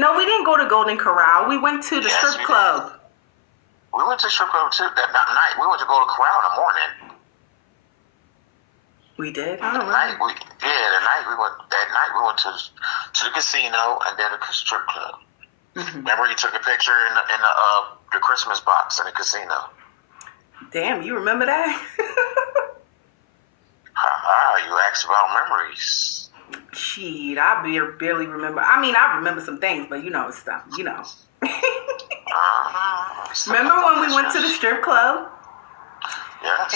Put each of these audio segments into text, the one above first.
No, we didn't go to Golden Corral. We went to the strip club. We went to the strip club too that night. We went to Golden Corral in the morning. We did? The night we went to the casino and then the strip club. Mm-hmm. Remember you took a picture in the Christmas box in the casino. Damn, you remember that? You asked about memories. Shit, I barely remember. I mean, I remember some things, but stuff, Remember when we went to the strip club? Yes.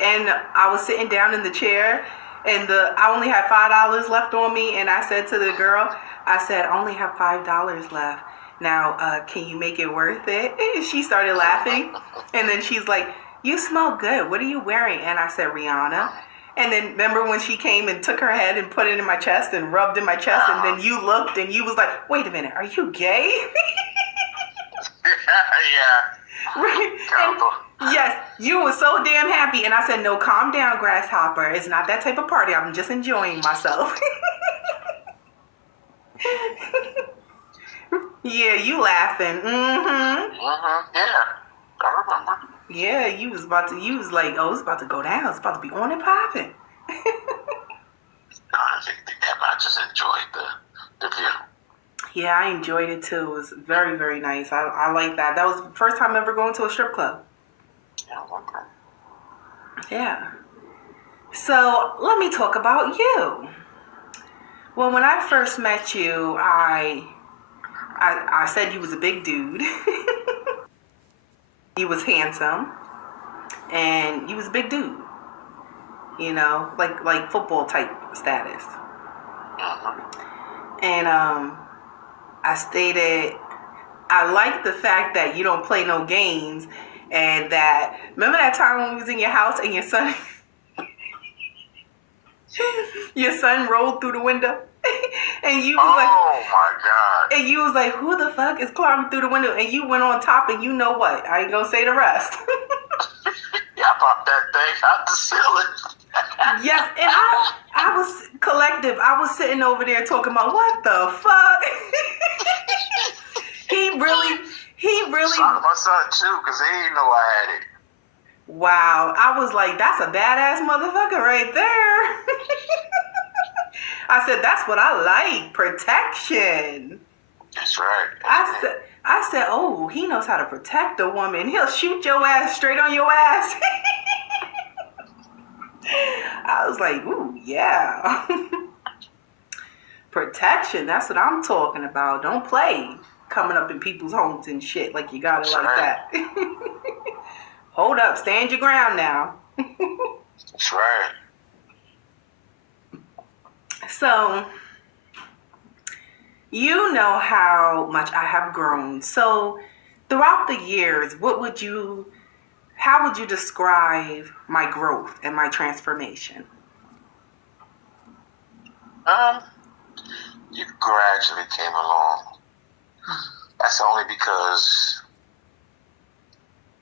And I was sitting down in the chair, and I only had $5 left on me, and I said to the girl, I said, I only have $5 left. Now, can you make it worth it? And she started laughing, and then she's like, you smell good. What are you wearing? And I said, Rihanna. And then remember when she came and took her head and put it in my chest and rubbed in my chest, and then you looked and you was like, wait a minute, are you gay? Yeah. Right. Yes, you were so damn happy. And I said, no, calm down, Grasshopper. It's not that type of party. I'm just enjoying myself. Yeah, you laughing. Mm-hmm. Yeah, I remember. Yeah, you was like, oh, it's about to go down. It's about to be on and popping. I just enjoyed the view. Yeah, I enjoyed it too. It was very, very nice. I like that. That was the first time ever going to a strip club. Yeah, okay. Yeah. So let me talk about you. Well, when I first met you, I said you was a big dude. You was handsome, and you was a big dude. Like football type status. And I stated I like the fact that you don't play no games, and that remember that time when we was in your house and your son rolled through the window. And you was like, oh my God. And you was like, who the fuck is climbing through the window? And you went on top, and you know what? I ain't gonna say the rest. Yeah, I popped that thing out the ceiling. Yes, and I was collective. I was sitting over there talking about what the fuck. He really. Shocked my son too, because he didn't know I had it. Wow, I was like, that's a badass motherfucker right there. I said, that's what I like, protection. That's right. I said, oh, he knows how to protect a woman. He'll shoot your ass straight on your ass. I was like, ooh, yeah. Protection, that's what I'm talking about. Don't play coming up in people's homes and shit like you got it like that. Hold up, stand your ground now. That's right. So, you know how much I have grown. So, throughout the years, how would you describe my growth and my transformation? You gradually came along. That's only because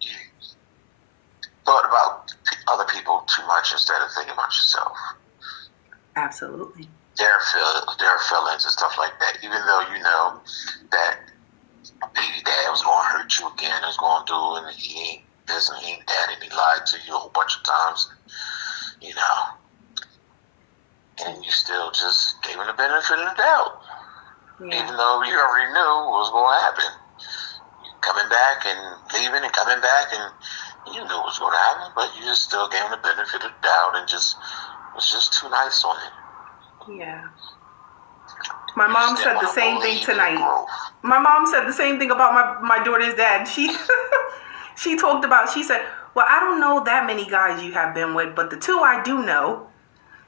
you thought about other people too much instead of thinking about yourself. Absolutely. Their feelings and stuff like that. Even though you know that baby dad was going to hurt you again, was going to do, and he ain't this and he ain't that, and he lied to you a whole bunch of times, and you still just gave him the benefit of the doubt. Yeah. Even though you already knew what was going to happen. Coming back and leaving and coming back, and you knew what was going to happen, but you just still gave him the benefit of the doubt and was just too nice on it. Yeah. My mom said the same thing tonight. My mom said the same thing about my daughter's dad. She said, well, I don't know that many guys you have been with, but the two I do know.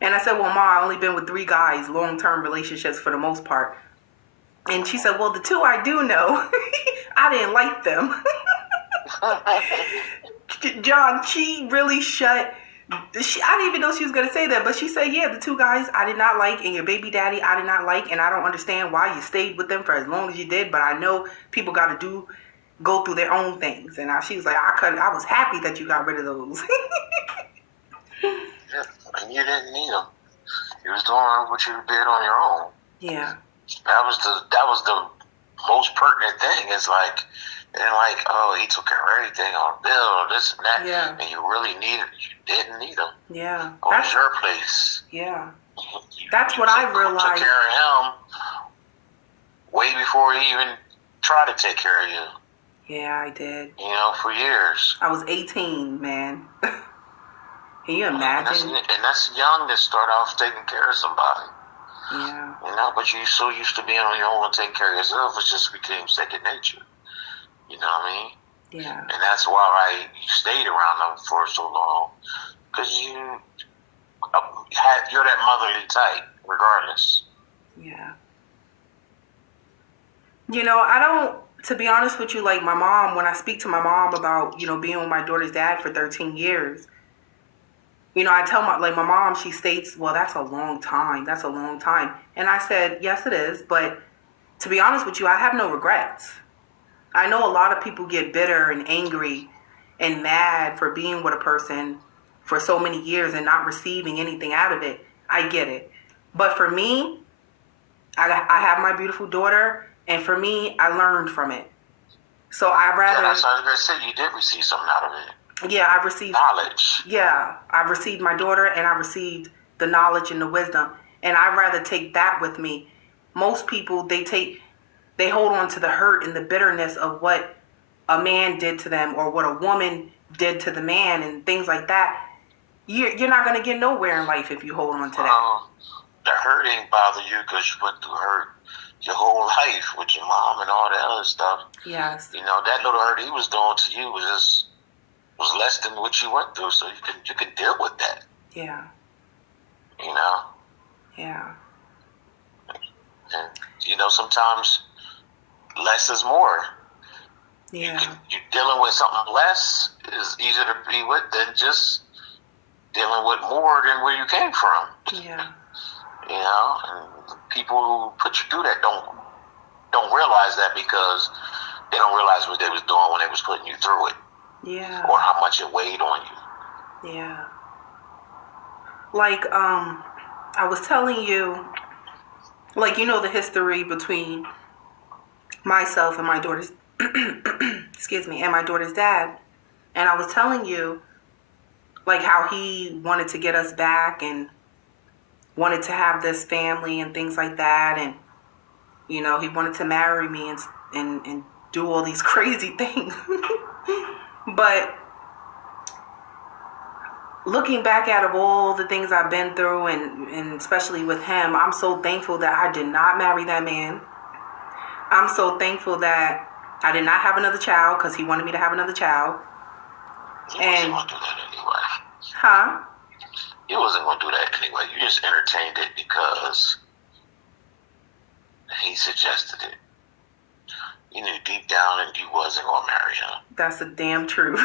And I said, well, Ma, I only been with 3 guys, long-term relationships for the most part. And she said, well, the 2 I do know, I didn't like them. John, she really I didn't even know she was going to say that, but she said, yeah, the 2 guys I did not like, and your baby daddy I did not like, and I don't understand why you stayed with them for as long as you did, but I know people got to go through their own things. And she was like, I was happy that you got rid of those. Yeah, and you didn't need them. You was doing what you did on your own. Yeah. That was the most pertinent thing is like, and like, oh, he took care of everything on bill or this and that, Yeah. and you really needed, you didn't need him. Yeah. On your place. Yeah. That's what I realized. Took care of him way before he even tried to take care of you. Yeah, I did. You know, for years. I was 18, man. Can you imagine? And that's young to start off taking care of somebody. Yeah. You know, but you're so used to being on your own and taking care of yourself, it just became second nature. You know what I mean? Yeah. And that's why you stayed around them for so long. Because you're that motherly type, regardless. Yeah. You know, I don't, to be honest with you, like my mom, when I speak to my mom about, you know, being with my daughter's dad for 13 years, you know, I tell my mom, she states, well, that's a long time. That's a long time. And I said, yes, it is. But to be honest with you, I have no regrets. I know a lot of people get bitter and angry and mad for being with a person for so many years and not receiving anything out of it. I get it. But for me, I have my beautiful daughter, and for me, I learned from it. So I'd rather... Yeah, that's what I was going to say. You did receive something out of it. Yeah, I've received... knowledge. Yeah, I've received my daughter, and I received the knowledge and the wisdom. And I'd rather take that with me. Most people, they hold on to the hurt and the bitterness of what a man did to them or what a woman did to the man and things like that. You're not going to get nowhere in life if you hold on to that. The hurt ain't bother you because you went through hurt your whole life with your mom and all that other stuff. Yes. You know, that little hurt he was doing to you was less than what you went through, so you can deal with that. Yeah. You know? Yeah. And, you know, sometimes less is more. Yeah. You're dealing with something less is easier to be with than just dealing with more than where you came from. Yeah. You know, and people who put you through that don't realize that because they don't realize what they was doing when they was putting you through it. Yeah. Or how much it weighed on you. Yeah. Like, I was telling you, like, you know, the history between myself and my daughter's, excuse me, and my daughter's dad. And I was telling you, like, how he wanted to get us back and wanted to have this family and things like that. And, you know, he wanted to marry me and do all these crazy things. But looking back at of all the things I've been through and especially with him, I'm so thankful that I did not marry that man. I'm so thankful that I did not have another child because he wanted me to have another child. You wasn't going to do that anyway. Huh? You wasn't going to do that anyway. You just entertained it because he suggested it. You knew deep down that you wasn't going to marry him. That's the damn truth.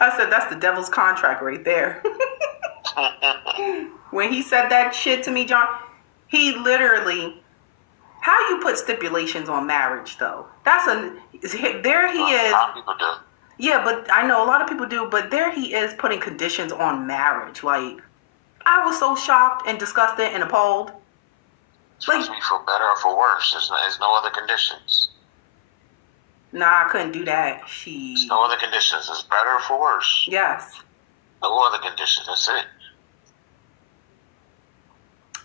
I said, that's the devil's contract right there. When he said that shit to me, John, he literally... How you put stipulations on marriage, though? There he is. A lot of people do. Yeah, but I know a lot of people do, but there he is putting conditions on marriage. Like, I was so shocked and disgusted and appalled. It's supposed to be for better or for worse. There's no other conditions. Nah, I couldn't do that. There's no other conditions. It's better or for worse. Yes. No other conditions. That's it.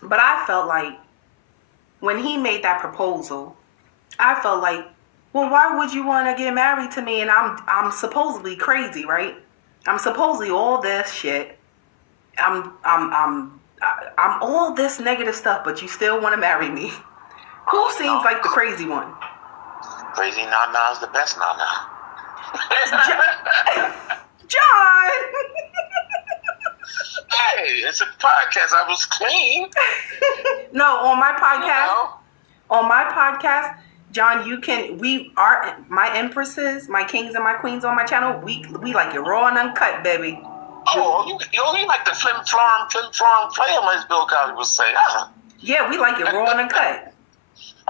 But I felt like when he made that proposal, I felt like, well, why would you want to get married to me? And I'm supposedly crazy, right? I'm supposedly all this shit. I'm all this negative stuff, but you still want to marry me. Who seems like the crazy one? Crazy Nana is the best Nana. John! Hey, it's a podcast. I was clean. No, on my podcast. You know? On my podcast, John, my empresses, my kings and my queens on my channel, we like it raw and uncut, baby. Oh, you like the flim flom flam, as Bill Cosby would say, huh? Yeah, we like it raw and uncut.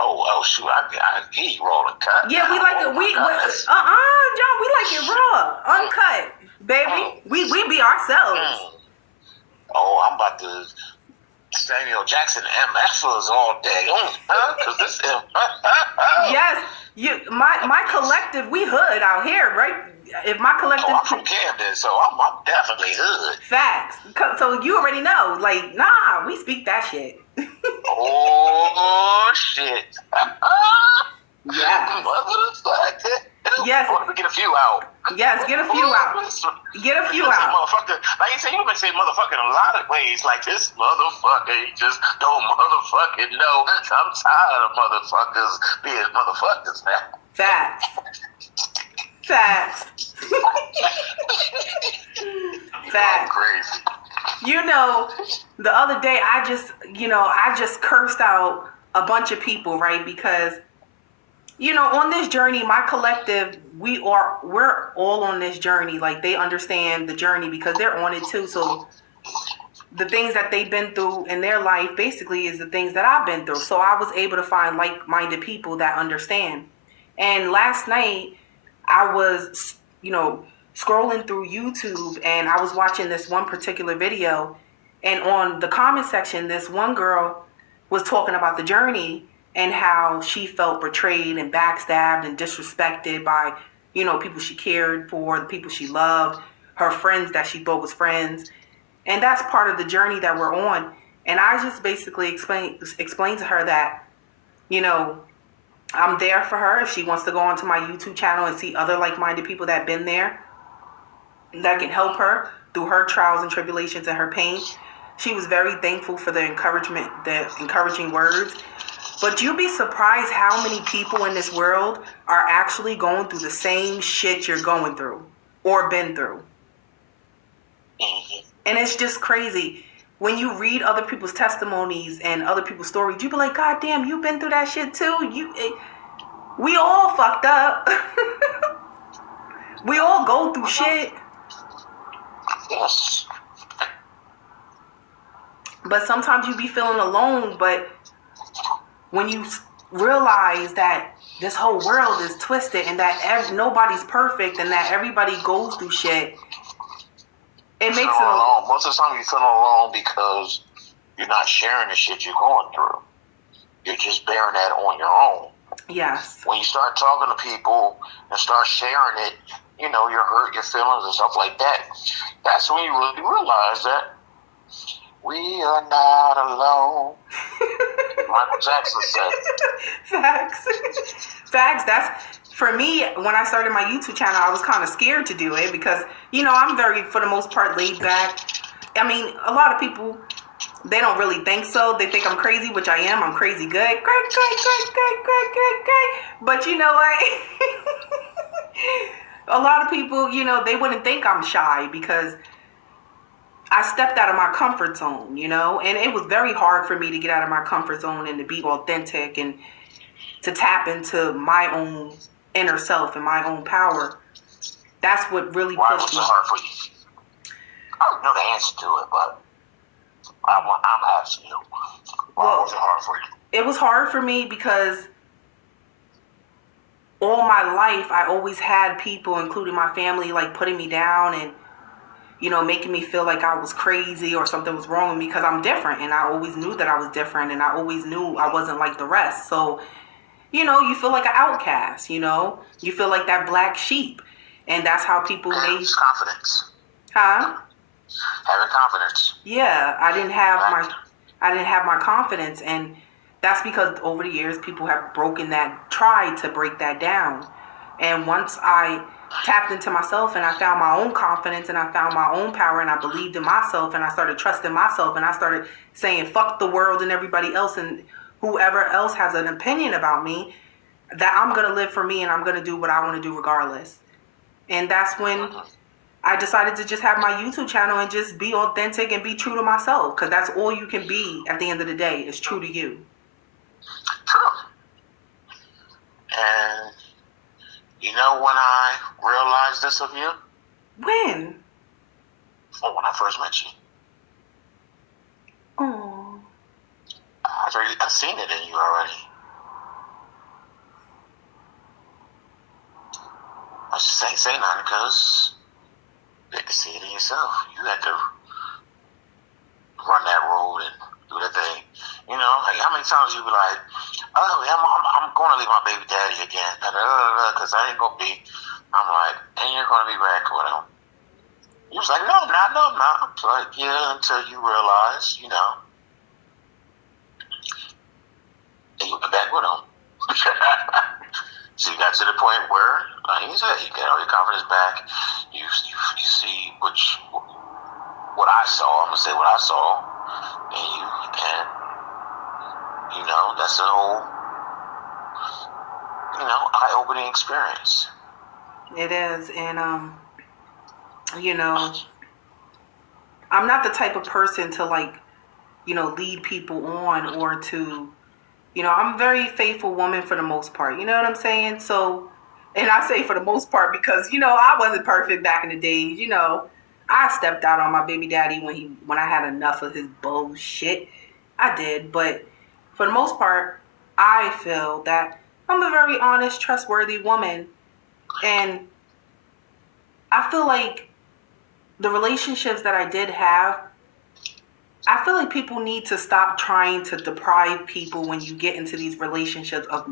Oh, shoot, I eat raw and cut. Yeah, we like it. John, we like it raw, uncut, baby. We be ourselves. Oh, I'm about to Samuel Jackson MFers all day. Because this M. Yes, my collective, we hood out here, right? If my collective, I'm from Camden, so I'm definitely hood. Facts. So you already know, like, nah, we speak that shit. Oh shit! Yeah. Motherfucker. Yes. Let me get a few out. Yes, get a few out. Get a few out. Motherfucker. Like you say, you been saying motherfucker in a lot of ways. Like this motherfucker, he just don't motherfucking know. I'm tired of motherfuckers being motherfuckers now. Facts. Facts. Facts. Crazy. You know, the other day I just cursed out a bunch of people, right? Because, you know, on this journey, my collective, we're all on this journey. Like, they understand the journey because they're on it too. So the things that they've been through in their life basically is the things that I've been through. So I was able to find like-minded people that understand. And last night I was, scrolling through YouTube, and I was watching this one particular video, and on the comment section, this one girl was talking about the journey and how she felt betrayed and backstabbed and disrespected by, people she cared for, the people she loved, her friends that she thought was friends. And that's part of the journey that we're on. And I just basically explained to her that, I'm there for her if she wants to go onto my YouTube channel and see other like-minded people that have been there that can help her through her trials and tribulations and her pain. She was very thankful for the encouraging words. But you'd be surprised how many people in this world are actually going through the same shit you're going through or been through. And it's just crazy. When you read other people's testimonies and other people's stories, you be like, God damn, you've been through that shit too. We all fucked up. We all go through shit. Yes. But sometimes you be feeling alone, but when you realize that this whole world is twisted and that nobody's perfect and that everybody goes through shit, it makes it alone. Most of the time you're feeling alone because you're not sharing the shit you're going through. You're just bearing that on your own. Yes. When you start talking to people and start sharing it, your hurt, your feelings and stuff like that, that's when you really realize that we are not alone. Michael Jackson said. Facts. Facts. That's, for me, when I started my YouTube channel, I was kind of scared to do it because, I'm very, for the most part, laid back. I mean, a lot of people, they don't really think so. They think I'm crazy, which I am. I'm crazy good. Great. But you know what? A lot of people, they wouldn't think I'm shy because I stepped out of my comfort zone, and it was very hard for me to get out of my comfort zone and to be authentic and to tap into my own inner self and my own power. That's what really pushed me. Why was it hard for you? I don't know the answer to it, but I'm asking you. Why was it hard for you? It was hard for me because all my life I always had people, including my family, like putting me down and making me feel like I was crazy or something was wrong with me because I'm different, and I always knew that I was different, and I always knew I wasn't like the rest. So, you feel like an outcast, you feel like that black sheep, and that's how people made confidence. Huh? Having confidence. Yeah, I didn't have my confidence, and that's because over the years people have tried to break that down. And once I tapped into myself and I found my own confidence and I found my own power and I believed in myself and I started trusting myself and I started saying fuck the world and everybody else and whoever else has an opinion about me, that I'm going to live for me and I'm going to do what I want to do regardless. And that's when I decided to just have my YouTube channel and just be authentic and be true to myself, because that's all you can be at the end of the day, is true to you. True. And you know when I realized this of you? When? Oh, when I first met you. Oh. I've seen it in you already. I was just saying that because you had to see it in yourself. You had to run that road and do that thing. You know, like how many times you be like, oh, yeah, I'm going to leave my baby daddy again, because I ain't gonna be. I'm like, and you're gonna be back with him. He was like, no, I'm not. No, I'm not. I was like, yeah, until you realize, you know, that you'll be back with him. So you got to the point where, like you said, you get all your confidence back. You see what I saw. I'm gonna say what I saw, and you know that's a whole eye-opening experience. It is, and you know, I'm not the type of person to like, you know, lead people on or to, you know, I'm a very faithful woman for the most part. You know what I'm saying? So, and I say for the most part because, you know, I wasn't perfect back in the days. You know, I stepped out on my baby daddy when I had enough of his bullshit. I did, but for the most part, I feel that I'm a very honest, trustworthy woman, and I feel like the relationships that I did have, I feel like people need to stop trying to deprive people when you get into these relationships of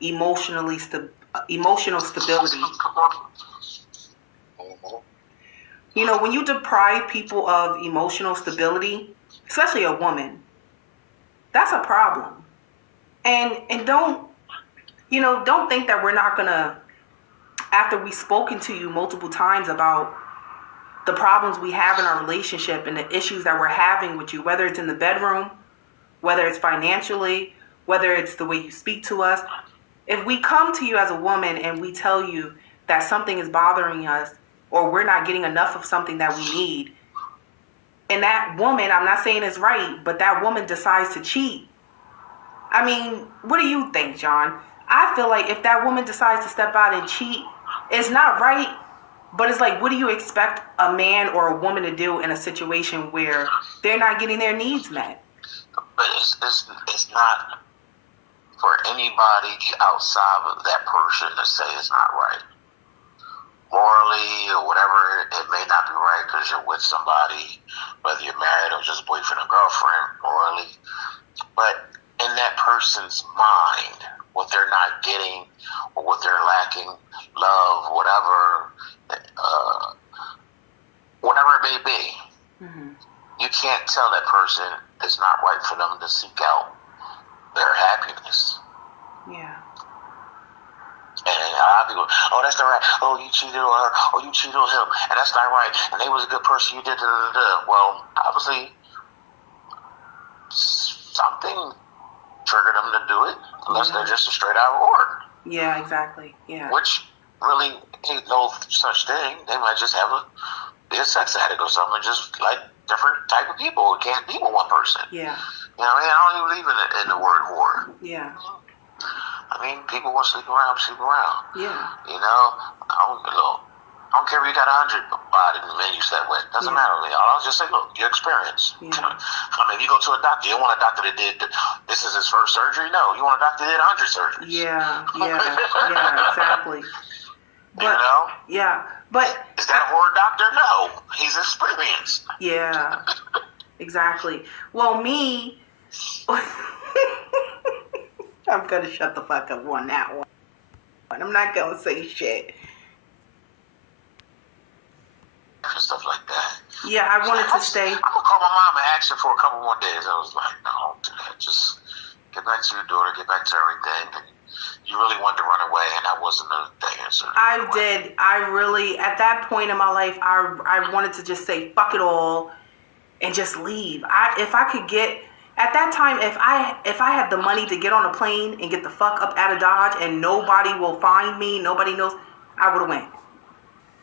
emotional stability. You know, when you deprive people of emotional stability, especially a woman, that's a problem. And don't, you know, don't think that we're not gonna, after we've spoken to you multiple times about the problems we have in our relationship and the issues that we're having with you, whether it's in the bedroom, whether it's financially, whether it's the way you speak to us. If we come to you as a woman and we tell you that something is bothering us or we're not getting enough of something that we need, and that woman, I'm not saying it's right, but that woman decides to cheat. I mean, what do you think, John? I feel like if that woman decides to step out and cheat, it's not right, but it's like, what do you expect a man or a woman to do in a situation where they're not getting their needs met? But it's not for anybody outside of that person to say it's not right. Morally or whatever, it may not be right because you're with somebody, whether you're married or just boyfriend or girlfriend, morally. But in that person's mind, what they're not getting or what they're lacking, love, whatever, whatever it may be, you can't tell that person it's not right for them to seek out their happiness. Yeah. And a lot of people, oh, that's not right. Oh, you cheated on her. Oh, you cheated on him. And that's not right. And they was a good person. You did da-da-da-da. Well, obviously, something triggered them to do it, unless they're just a straight-out whore. Yeah, exactly. Yeah. Which really ain't no such thing. They might just be a sex addict or something, just like different type of people. It can't be with one person. Yeah. You know, I don't even believe in the word whore. Yeah. I mean, people want to sleep around. Yeah. You know, I don't care if you got 100 body men you slept with. Doesn't matter to me. I'll just say, look, your experience. Yeah. I mean, if you go to a doctor, you don't want a doctor that did this is his first surgery. No, you want a doctor that did 100 surgeries. Yeah. Exactly. But, you know? Yeah. But is that a whore doctor? No, he's experienced. Yeah. Exactly. Well, me. I'm gonna shut the fuck up on that one. I'm not gonna say shit. Stuff like that. Yeah, I wanted to stay. I'm gonna call my mom and ask her for a couple more days. I was like, no, don't do that. Just get back to your daughter, get back to everything. And you really wanted to run away, and that wasn't the answer. I did. I really, at that point in my life, I wanted to just say fuck it all and just leave. If I could get. At that time, if I had the money to get on a plane and get the fuck up out of Dodge and nobody will find me, nobody knows, I would have went.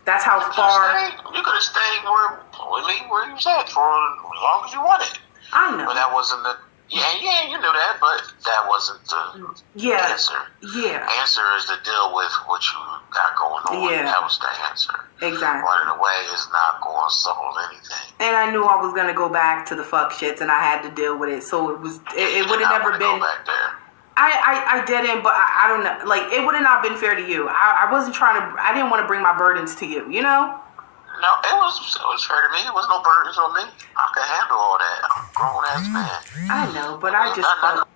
That's how far. You could have stayed where you was at for as long as you wanted. I know. But that wasn't the. Yeah, you knew that, but that wasn't the answer. Yeah. The answer is to deal with what you got going on. Yeah. That was the answer. Exactly. Running away is not going to solve anything. And I knew I was going to go back to the fuck shits and I had to deal with it. So it would have never been. Go back there. I didn't, but I don't know. Like, it would have not been fair to you. I wasn't trying to. I didn't want to bring my burdens to you, you know? No, it was fair to me. It was no burdens on me. I could handle all that. I'm a grown ass man. I know, but I just felt.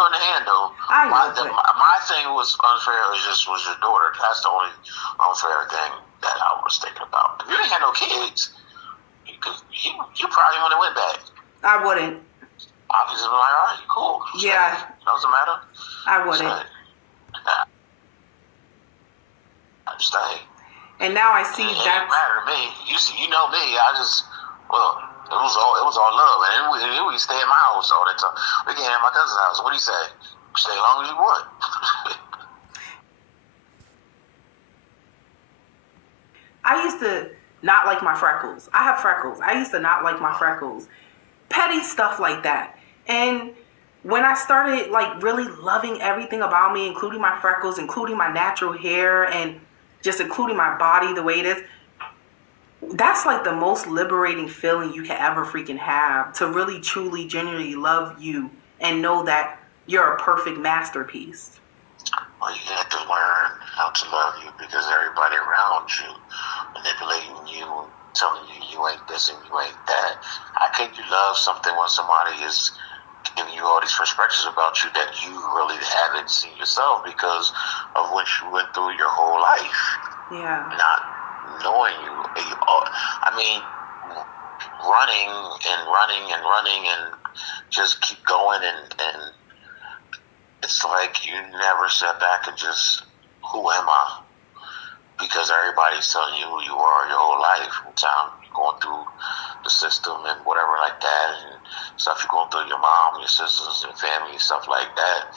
On the handle. I know, My thing was unfair. Was your daughter. That's the only unfair thing that I was thinking about. If you didn't have no kids, you probably would have went back. I wouldn't. I was just like, all right, cool. Yeah. Doesn't matter. I wouldn't. Stay. And now I see it that. It matter to me. You know me. It was all love, and we stay at my house all the time. We can't at my cousin's house. What do you say? Stay as long as you want. I used to not like my freckles. I have freckles. I used to not like my freckles. Petty stuff like that. And when I started like really loving everything about me, including my freckles, including my natural hair, and just including my body the way it is, that's like the most liberating feeling you can ever freaking have, to really truly genuinely love you and know that you're a perfect masterpiece. Well, you have to learn how to love you, because everybody around you manipulating you, telling you ain't this and you ain't that. How can you love something when somebody is giving you all these perspectives about you that you really haven't seen yourself because of what you went through your whole life? Yeah. Not knowing you. I mean, running and just keep going, and it's like you never sit back and just, who am I? Because everybody's telling you who you are your whole life. From time you're going through the system and whatever like that, and stuff you're going through, your mom, your sisters, your family, stuff like that.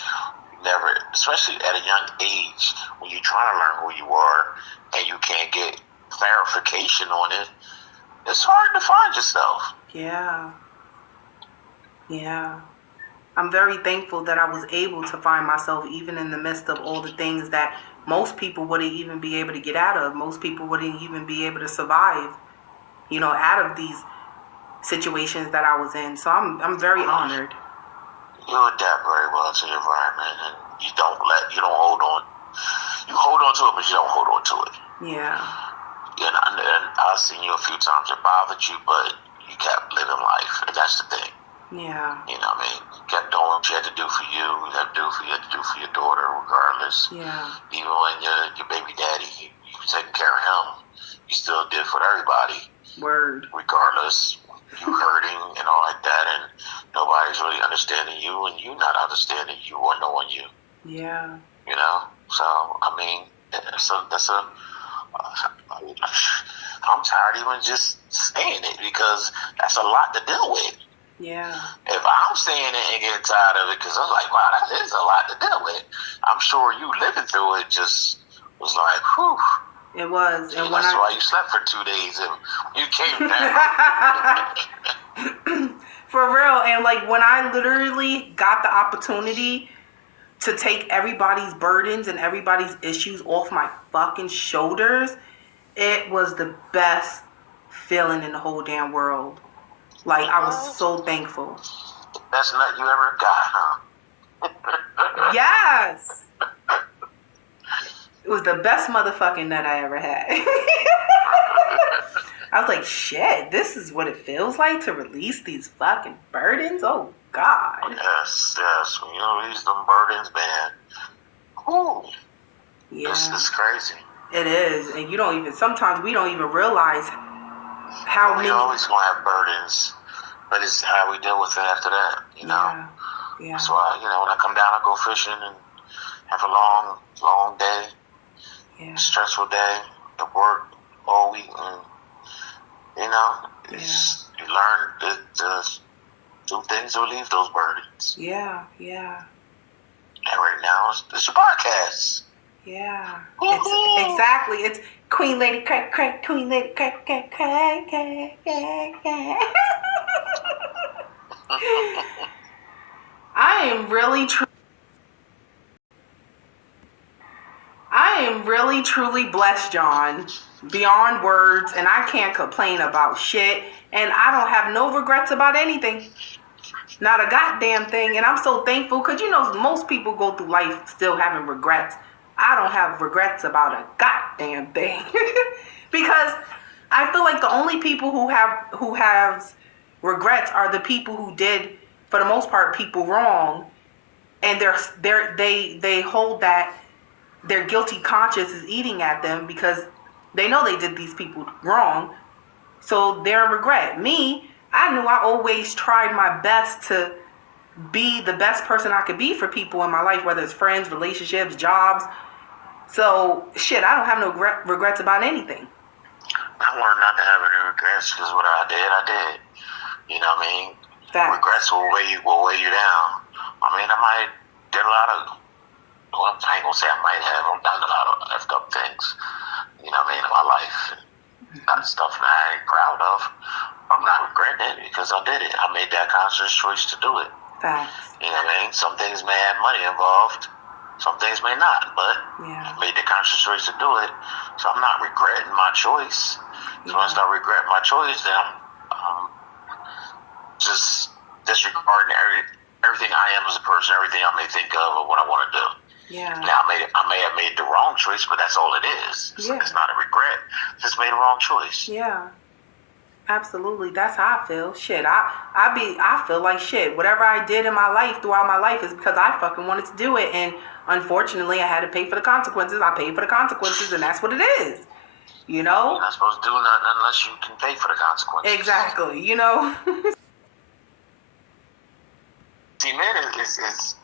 You never, especially at a young age, when you're trying to learn who you are and you can't get clarification on it, it's hard to find yourself. Yeah. I'm very thankful that I was able to find myself even in the midst of all the things that most people wouldn't even be able to get out of. Most people wouldn't even be able to survive, out of these situations that I was in. So I'm very honored. You adapt very well to your environment, and you don't hold on. You hold on to it, but you don't hold on to it. Yeah. And I've seen you a few times. It bothered you, but you kept living life, and that's the thing. Yeah. You know what I mean? You kept doing what you had to do for you. You had to do for your daughter, regardless. Yeah. Even when your baby daddy, you were taking care of him, you still did for everybody. Word. Regardless, you hurting and all like that, and nobody's really understanding you, and you not understanding you or knowing you. Yeah. So I mean, I'm tired even just saying it, because that's a lot to deal with. Yeah. If I'm saying it and getting tired of it, because I'm like, wow, that is a lot to deal with. I'm sure you living through it just was like, whew. It was. And that's why you slept for 2 days and you came down. For real. And like when I literally got the opportunity to take everybody's burdens and everybody's issues off my fucking shoulders, it was the best feeling in the whole damn world. Like, I was so thankful. The best nut you ever got, huh? Yes. It was the best motherfucking nut I ever had. I was like, shit, this is what it feels like to release these fucking burdens? Oh, God. Yes. When you release them burdens, man, whew. Yeah. It's crazy. It is. And sometimes we don't even realize how we always gonna have burdens, but it's how we deal with it after that, Yeah. That's why, when I come down, I go fishing and have a long day, stressful day at work all week, and you learn to do things to relieve those burdens. Yeah. And right now, it's a podcast. Yeah. Exactly. It's Queen Lady Crack, Queen Lady Crack. I am really truly blessed, John, beyond words, and I can't complain about shit, and I don't have no regrets about anything. Not a goddamn thing. And I'm so thankful, because most people go through life still having regrets. I don't have regrets about a goddamn thing. Because I feel like the only people who have regrets are the people who did, for the most part, people wrong, and they hold that their guilty conscience is eating at them because they know they did these people wrong. So they're in regret. Me, I knew I always tried my best to be the best person I could be for people in my life, whether it's friends, relationships, jobs. So shit, I don't have no regrets about anything. I learned not to have any regrets because what I did. You know what I mean? Facts. Regrets will weigh you down. I mean, I might did a lot of. Well, I ain't gonna say I might have. I've done a lot of effed up things. You know what I mean, in my life. Not stuff that I ain't proud of. I'm not regretting it because I did it. I made that conscious choice to do it. Facts. You know what I mean? Some things may have money involved. Some things may not, but I made the conscious choice to do it. So I'm not regretting my choice. So once I regret my choice, then I'm just disregarding everything I am as a person, everything I may think of or what I want to do. Yeah. Now I may have made the wrong choice, but that's all it is. It's not a regret. Just made a wrong choice. Yeah. Absolutely. That's how I feel. Shit. I feel like shit. Whatever I did in my life throughout my life is because I fucking wanted to do it, and unfortunately I had to pay for the consequences. I paid for the consequences, and that's what it is. You know? You're not supposed to do nothing unless you can pay for the consequences. Exactly. You know? See, men is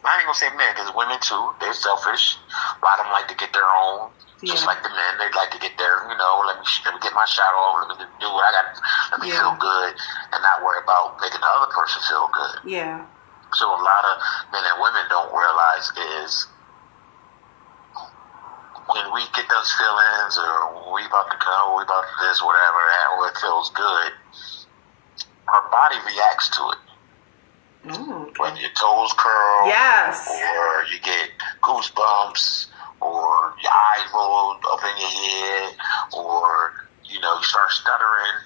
I ain't gonna say men, because women too, they're selfish. A lot of them like to get their own. Just like the men, they like to get their, let me get my shot off, let me do what I got, let me feel good, and not worry about making the other person feel good. Yeah. So a lot of men and women don't realize is when we get those feelings, or we about to come, or we about to this, whatever, or it feels good, our body reacts to it. Okay. Whether your toes curl, yes, or you get goosebumps, or your eyes roll up in your head, or you start stuttering.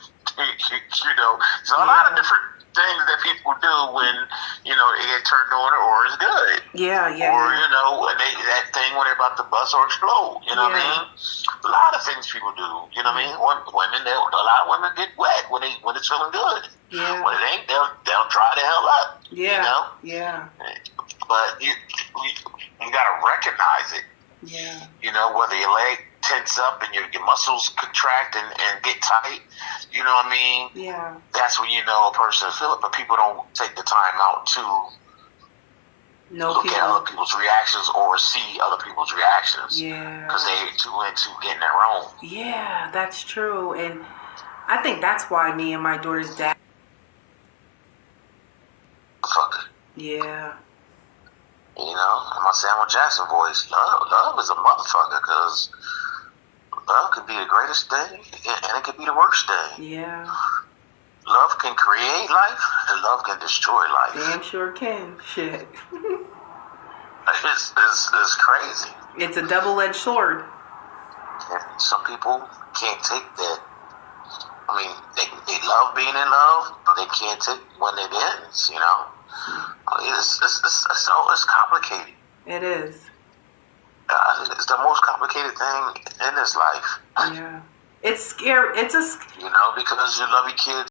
So a lot of different things that people do when it get turned on, or it's good. Yeah. Or that thing when they're about to bust or explode. You know what I mean? A lot of things people do. You know what I mean? Women, a lot of women get wet when it's feeling good. Yeah. When it ain't, they'll dry the hell up. Yeah. Yeah. But you gotta recognize it. Yeah. Whether your leg tense up and your muscles contract and get tight. You know what I mean? Yeah. That's when a person feel it. But people don't take the time out to look at other people's reactions or see other people's reactions. Yeah. Because they're too into getting their own. Yeah, that's true. And I think that's why me and my daughter's dad. Yeah. In my Samuel Jackson voice, love is a motherfucker, because love can be the greatest thing and it can be the worst thing. Yeah. Love can create life and love can destroy life. Damn sure can. Shit. It's crazy. It's a double-edged sword. And some people can't take that. I mean, they love being in love, but they can't take when it ends. It's complicated. It is. It's the most complicated thing in this life. Yeah. It's scary. It's a. Because you love your kids.